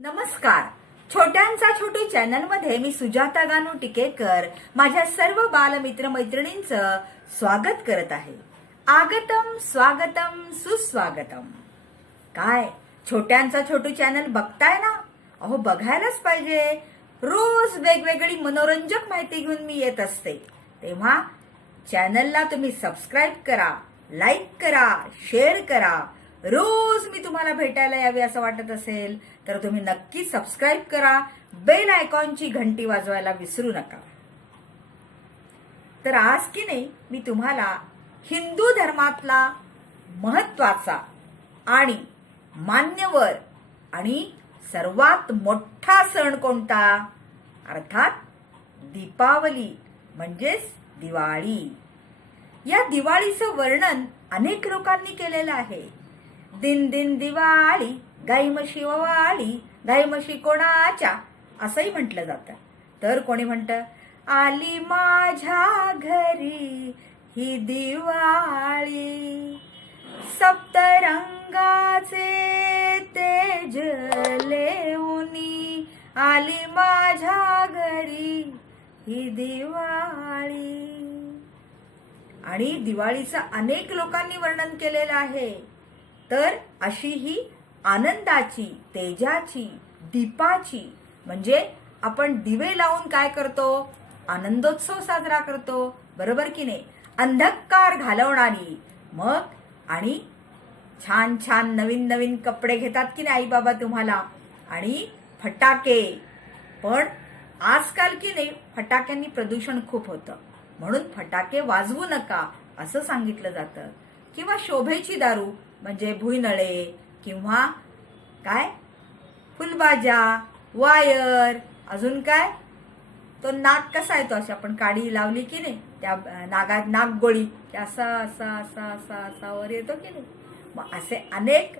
नमस्कार. छोट्यांचा छोटू चॅनलमध्ये मी सुजाता गानू टिकेकर. माझ्या सर्व बालमित्र मैत्रिणींचं स्वागत करत आहे. आगतम स्वागतम सुस्वागतम. काय? छोट्यांचा छोटू चॅनल बघताय ना? अहो बघायलाच पाहिजे. रोज वेगवेगळी मनोरंजक माहिती घेऊन मी येत असते. तेव्हा चॅनलला तुम्ही सबस्क्राईब करा लाईक करा शेअर करा. रोज मी तुम्हाला भेटायला यावी असं वाटत असेल तर तुम्ही नक्की सबस्क्राईब करा. बेल आयकॉनची घंटी वाजवायला विसरू नका. तर आज की नाही मी तुम्हाला हिंदू धर्मातला महत्त्वाचा आणि मान्यवर आणि सर्वात मोठा सण कोणता? अर्थात दीपावली म्हणजेच दिवाळी. या दिवाळीचं वर्णन अनेक लोकांनी केलेलं आहे. दिन दिन दिवाळी गाई म्हशी ओवाळी गाई म्हशी कोणाच्या? असंही म्हटलं जातं. तर कोणी म्हणतं आली माझ्या घरी ही दिवाळी. सप्तरंगाचे तेज लेऊनी आली माझ्या घरी ही दिवाळी. आणि दिवाळीचं अनेक लोकांनी वर्णन केलेलं आहे. तर अशी ही आनंदाची तेजाची दीपाची म्हणजे आपण दिवे लावून काय करतो? आनंदोत्सव साजरा करतो. बरोबर की नाही? अंधकार घालवणारी. मग आणि छान छान नवीन नवीन कपडे घेतात की नाही आई बाबा तुम्हाला? आणि फटाके. पण आजकाल की नाही फटाक्यांनी प्रदूषण खूप होतं. म्हणून फटाके वाजवू नका असं सांगितलं जातं. किंवा शोभेची दारू म्हणजे भुईनळे किंवा काय? फुलबाजा वायर अजून काय? तो नाग कसा येतो अशी आपण काडी लावली की नाही त्या नागात नागगोळी की असा असा असा असा असा वर येतो की नाही? मग असे अनेक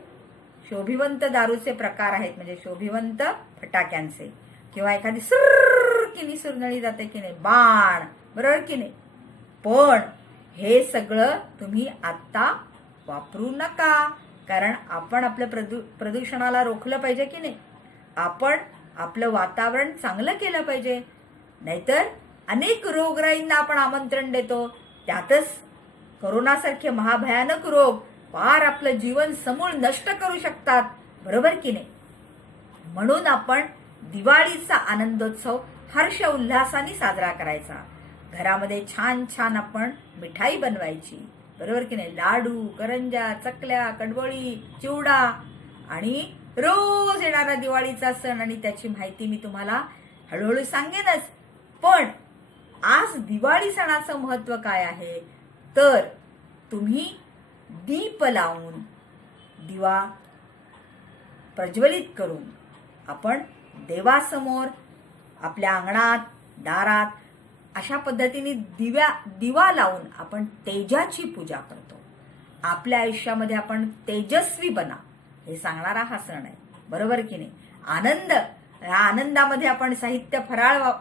शोभिवंत दारूचे प्रकार आहेत म्हणजे शोभिवंत फटाक्यांचे. किंवा एखादी सुर की सुरनळी जाते की नाही? बाण बरोबर की नाही? पण हे सगळं तुम्ही आत्ता वापरू नका. कारण आपण आपल्या प्रदू प्रदूषणाला रोखलं पाहिजे की नाही? आपण आपलं वातावरण चांगलं केलं पाहिजे. नाहीतर अनेक रोगराईंना आपण आमंत्रण देतो. त्यातच करोनासारखे महाभयानक रोग फार आपलं जीवन समूळ नष्ट करू शकतात. बरोबर की नाही? म्हणून आपण दिवाळीचा आनंदोत्सव हर्ष उल्हासाने साजरा करायचा. घरामध्ये छान छान आपण मिठाई बनवायची. बरोबर की नाही? लाडू करंजा चकल्या कडबोळी चिवडा आणि रोज येणारा दिवाळीचा सण आणि त्याची माहिती मी तुम्हाला हळूहळू सांगेनच. पण आज दिवाळी सणाचं महत्त्व काय आहे? तर तुम्ही दीप लावून दिवा प्रज्वलित करून आपण देवासमोर आपल्या अंगणात दारात अशा पद्धतीने दिव्या दिवा लावून आपण तेजाची पूजा करतो. आपल्या आयुष्यामध्ये आपण तेजस्वी बना हे सांगणारा हा सण आहे. बरोबर की नाही? आनंद या आनंदामध्ये आपण साहित्य फराळ वा-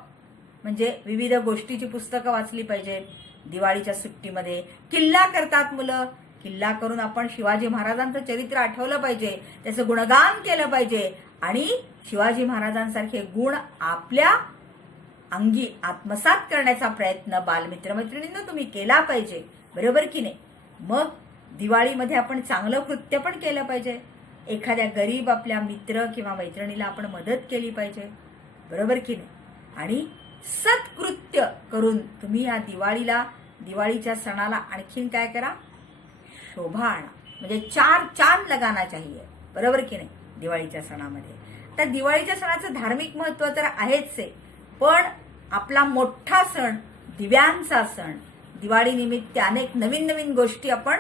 म्हणजे विविध गोष्टीची पुस्तकं वाचली पाहिजे दिवाळीच्या सुट्टीमध्ये किल्ला करतात मुलं. किल्ला करून आपण शिवाजी महाराजांचं चरित्र आठवलं पाहिजे. त्याचं गुणगान केलं पाहिजे. आणि शिवाजी महाराजांसारखे गुण आपल्या अंगी आत्मसात करण्याचा प्रयत्न बालमित्र मैत्रिणींना तुम्ही केला पाहिजे. बरोबर की नाही? मग दिवाळीमध्ये आपण चांगलं कृत्य पण केलं पाहिजे. एखाद्या गरीब आपल्या मित्र किंवा मैत्रिणीला आपण मदत केली पाहिजे. बरोबर की नाही? आणि सत्कृत्य करून तुम्ही या दिवाळीला दिवाळीच्या सणाला आणखीन काय करा? शोभा आणा. म्हणजे चार चांद लगाना चाहिए बरोबर की नाही? दिवाळीच्या सणामध्ये. तर दिवाळीच्या सणाचं धार्मिक महत्त्व तर आहेच आहे. पण आपला मोठा सण दिव्यांचा सण दिवाळी निमित्त अनेक नवीन नवीन गोष्टी आपण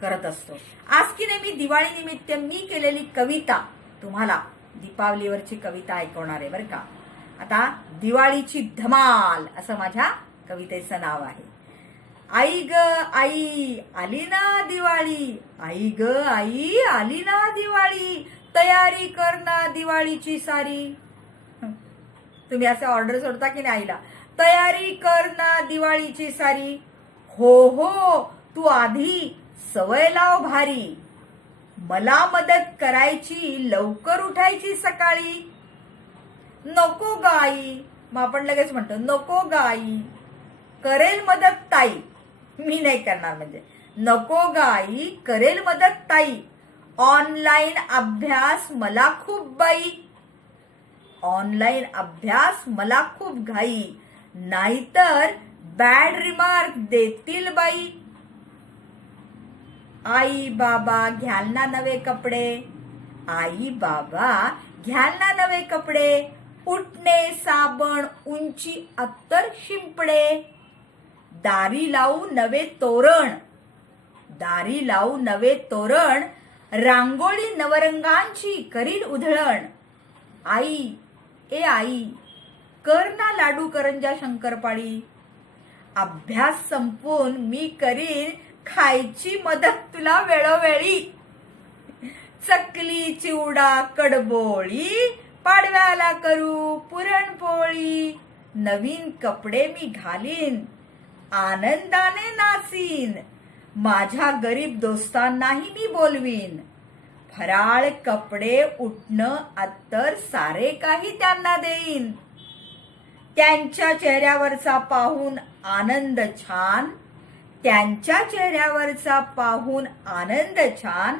करत असतो. आज की नाही मी दिवाळी निमित्त मी केलेली कविता तुम्हाला दीपावलीवरची कविता ऐकवणार आहे बरं का? आता दिवाळीची धमाल असं माझ्या कवितेचं नाव आहे. आई ग आई आली ना दिवाळी. आई ग आई आली ना दिवाळी. तयारी कर ना दिवाळीची सारी. तुम्ही असं ऑर्डर सोडता की नाही आईला? तयारी कर ना दिवाळीची सारी. हो हो तू आधी सवय लाव भारी. मला मदत करायची लवकर उठायची सकाळी. नको गाई मग आपण लगेच म्हणतो नको गाई करेल मदत ताई. मी नाही करणार म्हणजे. नको गाई करेल मदत ताई. ऑनलाईन अभ्यास मला खूप बाई. ऑनलाईन अभ्यास मला खूप घाई. नाहीतर बॅड रिमार्क देतील बाई. आई बाबा घ्याल ना नवे कपडे. आई बाबा घ्याल ना नवे कपडे. उठणे साबण उंची अत्तर शिंपडे. दारी लावू नवे तोरण. दारी लावू नवे तोरण. रांगोळी नवरंगांची करील उधळण. आई ए आई कर ना लाडू करंजा शंकरपाळी. अभ्यास संपवून मी करीन खायची मदत तुला वेळोवेळी. चकली चिवडा कडबोळी पाडव्याला करू पुरणपोळी. नवीन कपडे मी घालीन आनंदाने नाचीन. माझ्या गरीब दोस्तांनाही मी बोलवीन. फराळ कपडे उठणं अत्तर सारे काही त्यांना देईन. त्यांच्या चेहऱ्यावरचा पाहून आनंद छान. त्यांच्या चेहऱ्यावरचा पाहून आनंद छान.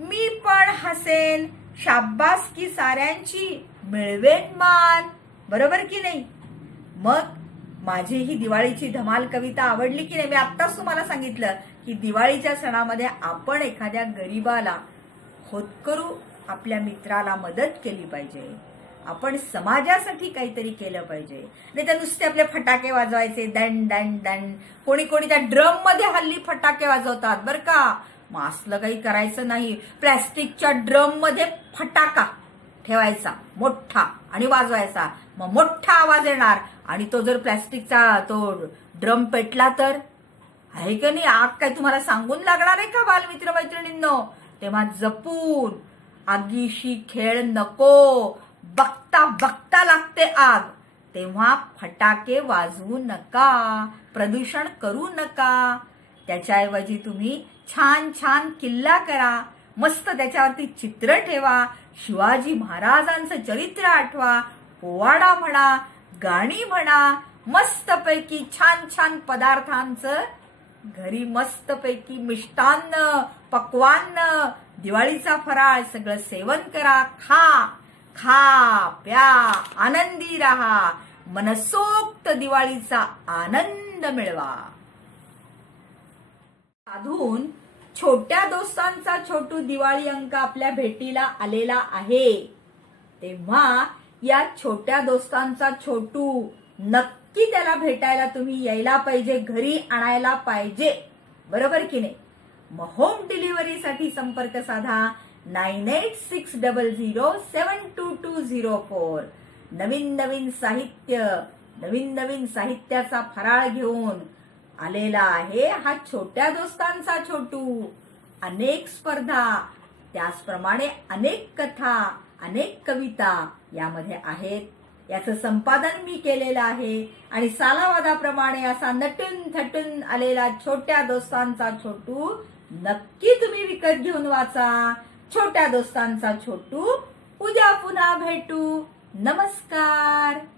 मी पण हसेन शाब्बासकी साऱ्यांची मिळवेन मान. बरोबर की नाही? मग माझी ही दिवाळीची धमाल कविता आवडली की नाही? मी आत्ताच तुम्हाला सांगितलं की दिवाळीच्या सणामध्ये आपण एखाद्या गरीबाला होतकरू आपल्या मित्राला मदत केली पाहिजे. आपण समाजासाठी काहीतरी केलं पाहिजे. नाही तर नुसते आपले फटाके वाजवायचे दण दण दण कोणी कोणी त्या ड्रममध्ये हल्ली फटाके वाजवतात बरं का. मग असलं काही करायचं नाही. प्लॅस्टिकच्या ड्रममध्ये फटाका ठेवायचा मोठा आणि वाजवायचा. मग मोठा आवाज येणार आणि तो जर प्लॅस्टिकचा तो ड्रम पेटला तर? आहे का नाही? आग काय तुम्हाला सांगून लागणार आहे का बालमित्र मैत्रिणींनो तेव्हा जपून आगीशी खेळ नको. बघता बघता लागते आग. तेव्हा फटाके वाजवू नका प्रदूषण करू नका. त्याच्याऐवजी तुम्ही छान छान किल्ला करा. मस्त त्याच्यावरती चित्र ठेवा. शिवाजी महाराजांचं चरित्र आठवा. पोवाडा म्हणा गाणी म्हणा मस्तपैकी छान छान पदार्थांचं घरी मस्तपैकी मिष्टान्न पक्वान्न दिवाळीचा फराळ सगळं सेवन करा खा खा प्या आनंदी राहा. मनसोक्त दिवाळीचा आनंद मिळवा. साधून छोट्या दोस्तांचा छोटू दिवाळी अंक आपल्या भेटीला आलेला आहे. तेव्हा या छोट्या दोस्तांचा छोटू नक्की त्याला भेटायला तुम्ही यायला पाहिजे घरी आणायला पाहिजे. बरोबर की नाही? मग होम डिलिव्हरीसाठी संपर्क साधा nine eight six double zero seven two two zero four. नवीन नवीन साहित्य नवीन नवीन साहित्याचा फराळ घेऊन आलेला आहे हा छोट्या दोस्तांचा छोटू. अनेक स्पर्धा त्याचप्रमाणे अनेक कथा अनेक कविता यामध्ये आहेत. याचं संपादन मी केलेलं आहे आणि सालावादाप्रमाणे असा नटून थटून आलेला छोट्या दोस्तांचा छोटू नक्की तुम्ही विकत घेऊन वाचा. छोट्या दोस्तांचा छोटू. उद्या पुन्हा भेटू. नमस्कार.